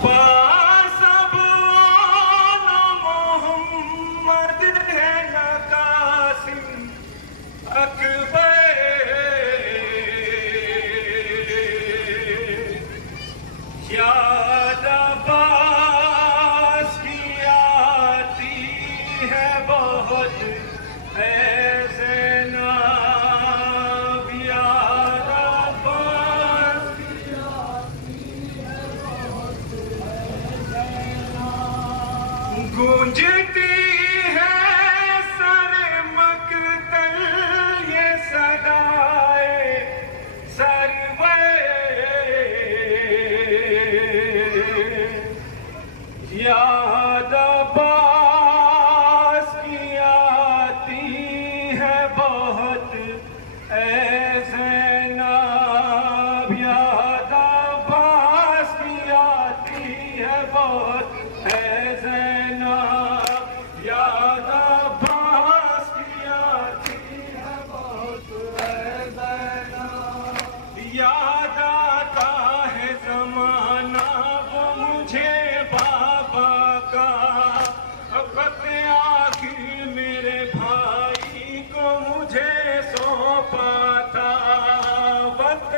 अब्बास अब ना मोहम्मद है न कासिम अकबर, याद अब्बास की आती है बहुत है ज़ैनब, याद अब्बास की आती है बहुत है ज़ैनब। गूंजती है सरे मकतल ये सदाए सरवर, याद अब्बास की आती है बहुत ऐ ज़ैनब, याद अब्बास की आती है बहुत ऐ ज़ैनब, याद अब्बास की आती है बहुत ऐ ज़ैनब। याद आता है ज़माना वो मुझे बाबा का, वक्त आखिर मेरे भाई को मुझे सौंपा था, वक्त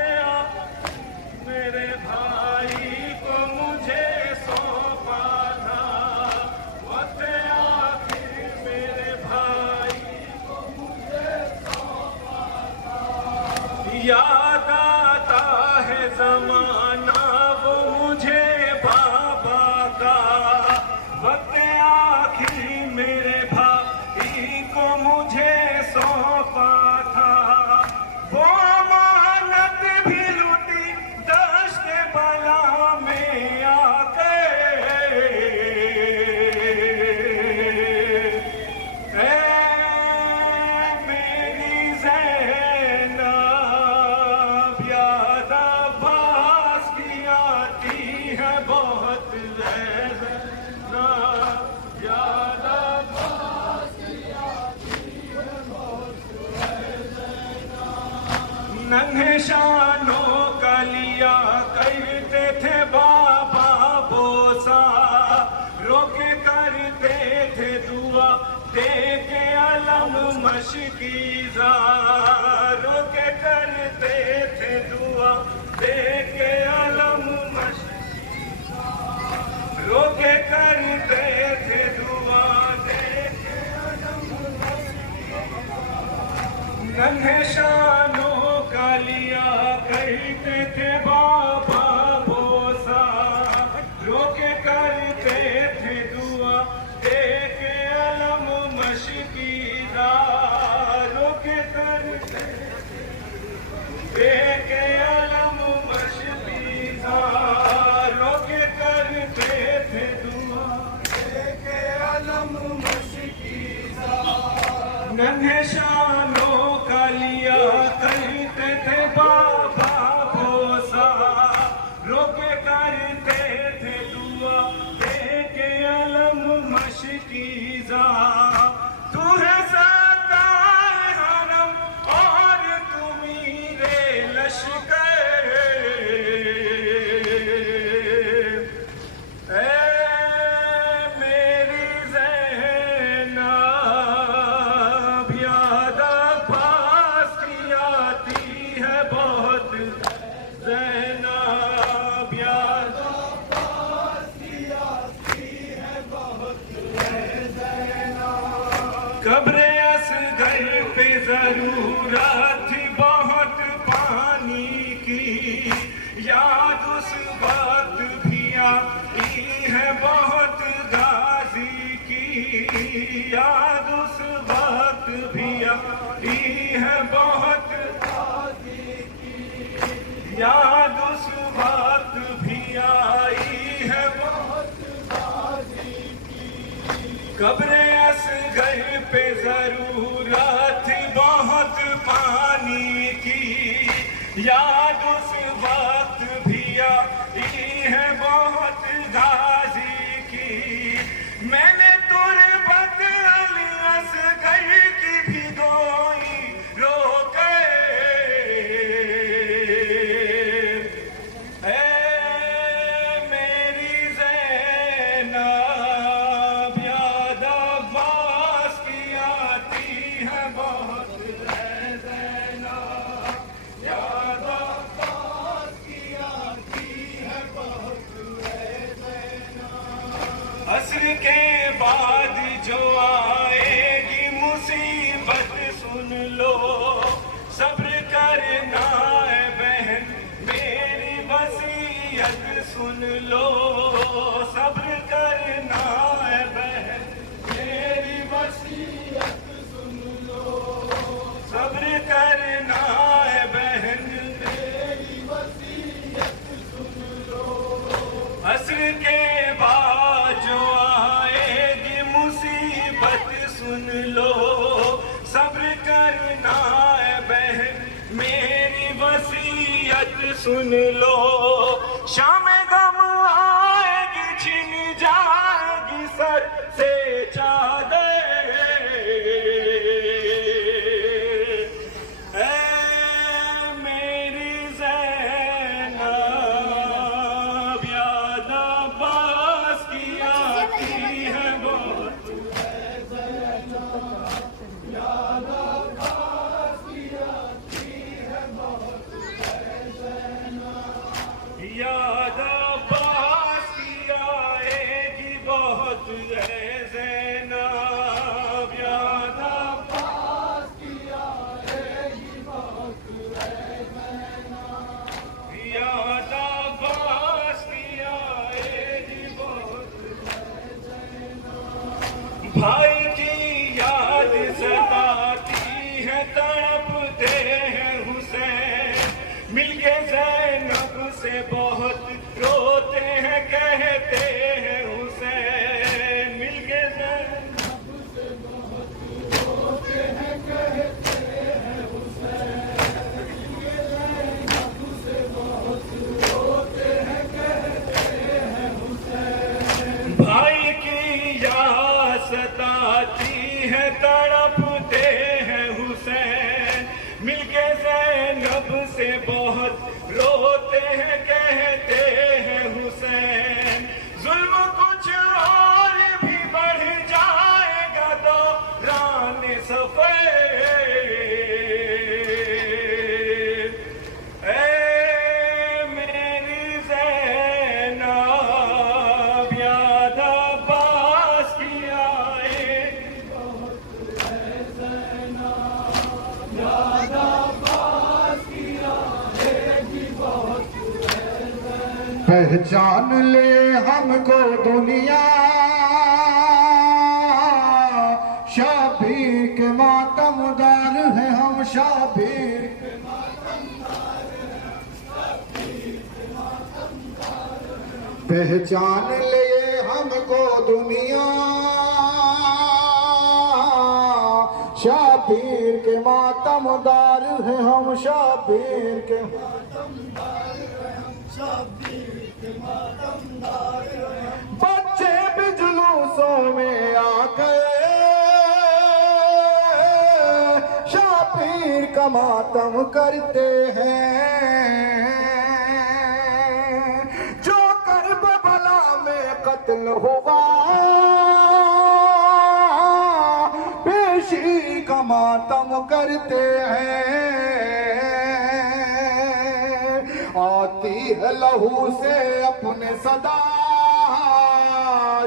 मेरे भाई को मुझे सौंपा था, वक्त आखिर मेरे भाई को मुझे सौंपा था। याद आता है ज़माना वो मुझे बाबा का, वक्त आखिर मेरे भाई को मुझे सौंपा था, वो अमानत भी लूटी दश्त बला में आके, मेरी ज़ैनब, याद अब्बास की आती है बहुत ज़ैनब, याद अब्बास की आती है बहुत ज़ैनब। नन्हे शानों का लिया करते थे बाबा बोसा, रोके करते थे दुआ दे के अलम मशकीज़ा, रोके करते थे दुआ दे के अलम मशकीज़ा, रोके करते थे दुआ दे के अलम मशकीज़ा। नन्हे शानों का लिया करते थे बाबा बोसा, रोके करते थे दुआ दे के अलम मशकीज़ा, रोके करते दे के अलम मशकीज़ा, रोके करते थे दुआ दे के अलम मशकीज़ा। नन्हे शानों का लिया करते थे बाबा बोसा, रोके करते थे दुआ दे के अलम मशकीज़ा। तू है सकाए हरम और तुम्हीरे लश्कर, ऐ मेरी ज़ैनब, याद अब्बास की आती है बहुत ज़ैनब, याद अब्बास की आती है बहुत ज़ैनब। कब्रे असगर पे ज़रूरत थी बहुत पानी की, याद उस वक्त भी आई है बहुत गाजी की, याद उस वक्त भी आई है बहुत गाजी की, याद उस वक्त भी आई है बहुत गाजी की। कब्रे असगर पे ज़रूरत थी बहुत पानी की, याद उस वक्त भी आई है बहुत गाजी की। मैंने तुरबत अली असगर की भिगोई रोके, मेरी के बाद जो आएगी मुसीबत सुन लो, सब्र करना है बहन मेरी वसीयत सुन लो, सब्र करना है बहन मेरी वसीयत सुन लो, सब्र करना है बहन मेरी वसीयत सुन लो। असर के बाद जो आएगी मुसीबत सुन लो, सब्र करना है बहन मेरी वसीयत सुन लो। शाम गम आएगी छिन जाएगी सर से चादर, मेरी ज़ैनब याद अब्बास की आती है बहुत, याद अब्बास की आती है बहुत, याद अब्बास की आएगी बहुत है ज़ैनब, याद अब्बास की आएगी बहुत है ज़ैनब, याद अब्बास की आएगी बहुत है ज़ैनब। भाई की याद सताती है तड़पते हैं हुसैन, मिलके ज़ैनब से बहुत रोते हैं कहते हैं हुसैन, मिलके ज़ैनब से बहुत रोते हैं कहते हैं हुसैन, मिलके ज़ैनब से बहुत रोते हैं कहते हैं हुसैन। भाई की याद सताती है तड़पते हैं हुसैन, मिलके ज़ैनब से बहुत रोते हैं कहते हैं हुसैन। जुल्म कुछ और भी बढ़ जाएगा दौरान सफर, ऐ मेरी ज़ैनब याद अब्बास की आएगी बहुत है ज़ैनब, याद अब्बास की आएगी बहुत है ज़ैनब। पहचान ले हमको दुनिया, शाबीर के मातमदार है हम, शाबीर के मातमदार हैं, शाबीर के मातमदार हैं। पहचान ले हमको दुनिया, शाबीर के मातमदार है हम, शाबीर के मातमदार हैं हम, शाबीर के मातमदार हैं। बच्चे भी जुलूसों में आ गए, शाबीर का मातम करते हैं, जो करबला में कत्ल हुआ पेशी का मातम करते हैं। आती है लहू से अपने सदा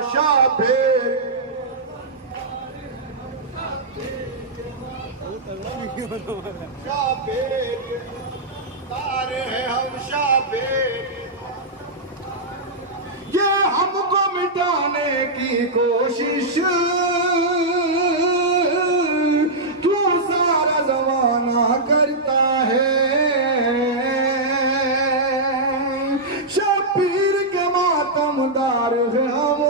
शाबीर, शाबीर तार है हम, शाबीर। ये हमको मिटाने की कोशिश तू सारा जमाना करता है, शाबीर के मातमदार है हम,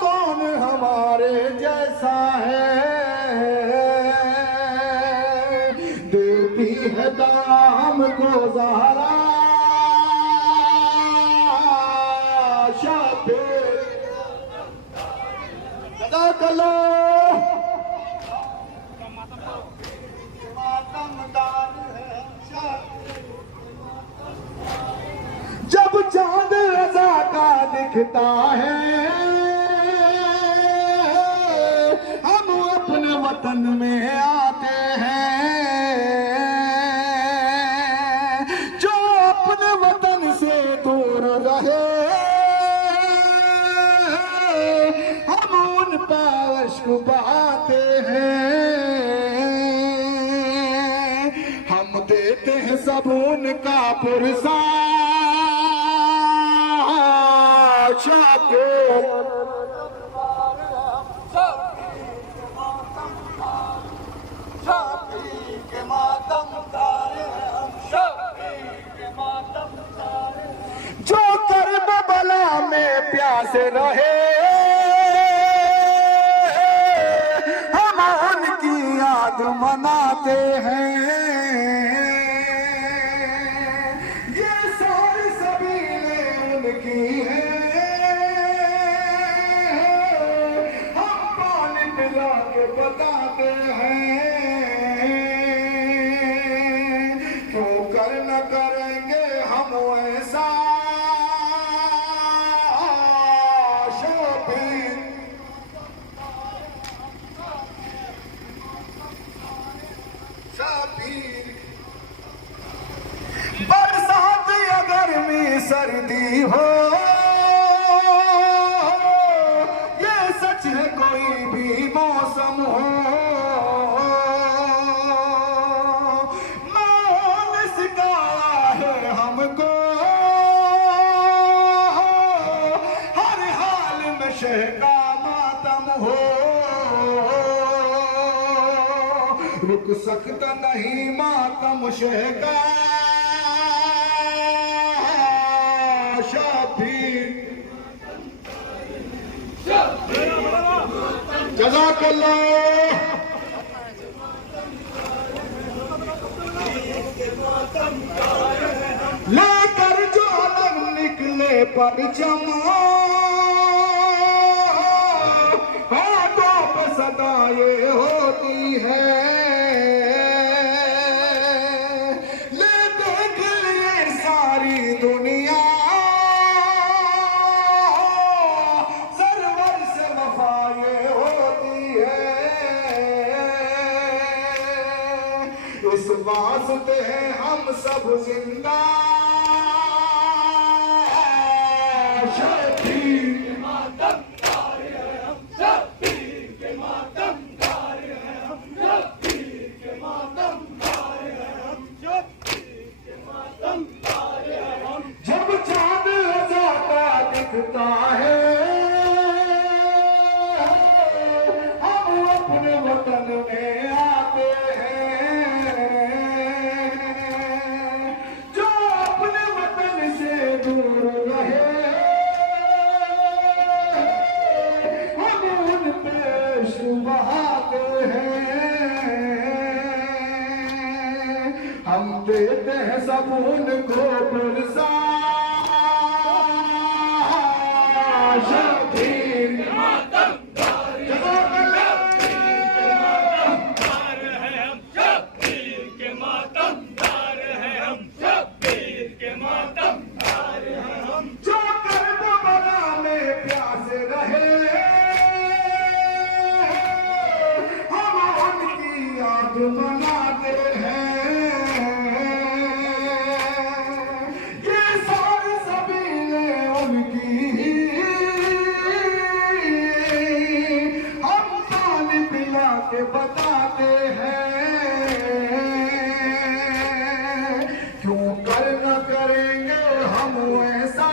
कौन हमारे जैसा है, देती है दाम को ज़हरा शाबीर। सदा कलो मातमदार है शाबीर। जब चांद रज़ा का दिखता है, हम अपने वतन में आते हैं, जो अपने वतन से दूर रहे पुरसा शाबिर के मातम जो कर्ब बला में प्यासे रहे हम उनकी याद मनाते हैं। ये सारी सबीलें उनकी हैं, हम पानी पिला के बताते हैं। क्यों कर न करेंगे हम ऐसा बरसात या गर्मी सर्दी हो, ये सच है कोई भी मौसम हो। मौत ने सिखाया है हमको हर हाल में शह का मातम हो। रुक सकता नहीं मातम शह का शाबिर। जज़ाकल्लाह। लेकर जो अलग निकले परचम हाथों पे सदा ये होती है। लेते के लिए सारी दुनिया सरवर से वफा ये होती है। इस वास्ते हैं हम सब जिंदा शबीर के मातम जब चांद जाता दिखता है हम अपने वतन में आते हैं। जो अपने वतन से दूर रहे हम उन पे बहाते हैं। हम देते हैं सब उनको पुरसा शाबिर के मातम जो कर्ब बला में प्यासे रहे हम उनकी याद मनाते हैं। ये सारी सबीलें उनकी हम पानी पिला के बताते हैं। क्यों कर न करेंगे हम ऐसा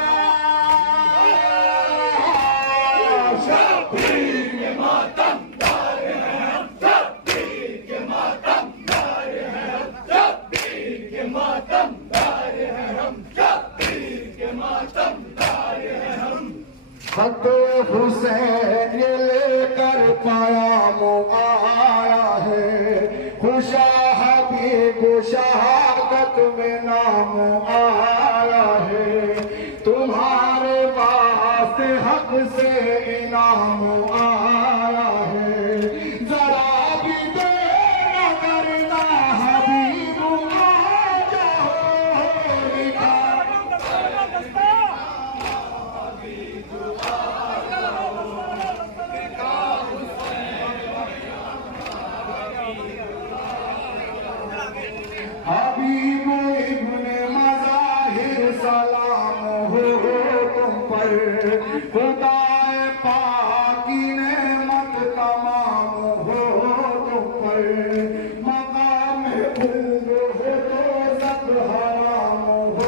शाबिर के मातम खत हुसैन ये लेकर पयाम आया है। खुशा हबीब शहादत में नाम आया है। तुम्हारे वास्ते हक से इनाम आया है। जरा भी देर न करना हबीब आ जाओ लिखा। हबीब इब्ने मज़ाहिर सलाम हो तुम पर। खुदाए पाक की नेमत तमाम हो तुम पर। मकाम भूल हो तो सब हराम हो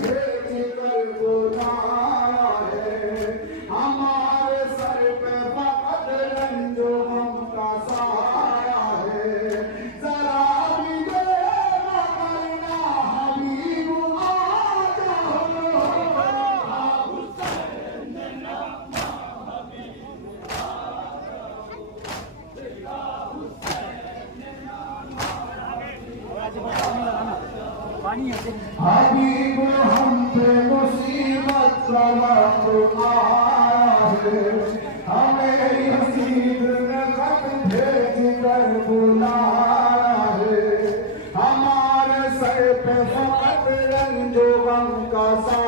भेज कर बुलाया है। हमारे सर पे फकत रंजो गम का साया है। जरा भी देर न करना हबीब आ हबीब हम पे मुसीबत का वक्त आया है। हमें यसीद ने खत भेज कर बुलाया है। हमारे सर पे फकत रंजो गम का सा